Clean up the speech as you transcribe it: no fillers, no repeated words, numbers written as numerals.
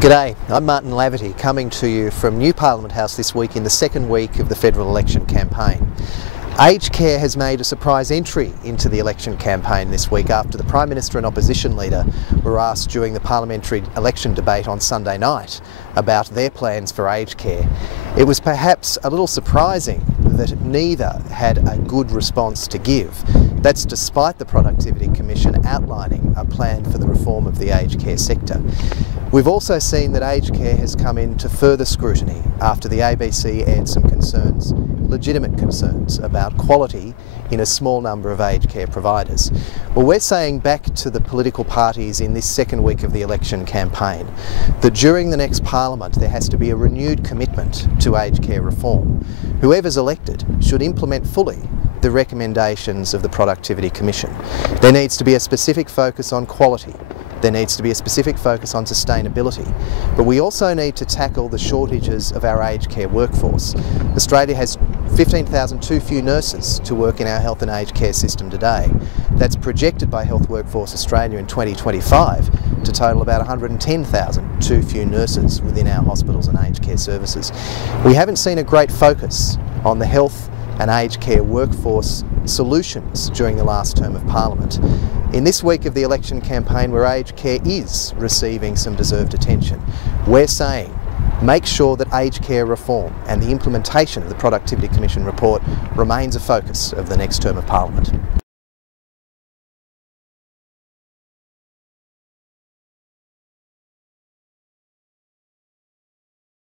G'day, I'm Martin Laverty, coming to you from New Parliament House this week in the second week of the federal election campaign. Aged care has made a surprise entry into the election campaign this week after the Prime Minister and Opposition Leader were asked during the parliamentary election debate on Sunday night about their plans for aged care. It was perhaps a little surprising that neither had a good response to give. That's despite the Productivity Commission outlining a plan for the reform of the aged care sector. We've also seen that aged care has come into further scrutiny after the ABC aired some concerns, legitimate concerns, about quality in a small number of aged care providers. Well, we're saying back to the political parties in this second week of the election campaign that during the next Parliament there has to be a renewed commitment to aged care reform. Whoever's elected should implement fully the recommendations of the Productivity Commission. There needs to be a specific focus on quality. There needs to be a specific focus on sustainability, but we also need to tackle the shortages of our aged care workforce. Australia has 15,000 too few nurses to work in our health and aged care system today. That's projected by Health Workforce Australia in 2025 to total about 110,000 too few nurses within our hospitals and aged care services. We haven't seen a great focus on the health and aged care workforce solutions during the last term of Parliament. In this week of the election campaign, where aged care is receiving some deserved attention, we're saying make sure that aged care reform and the implementation of the Productivity Commission report remains a focus of the next term of Parliament.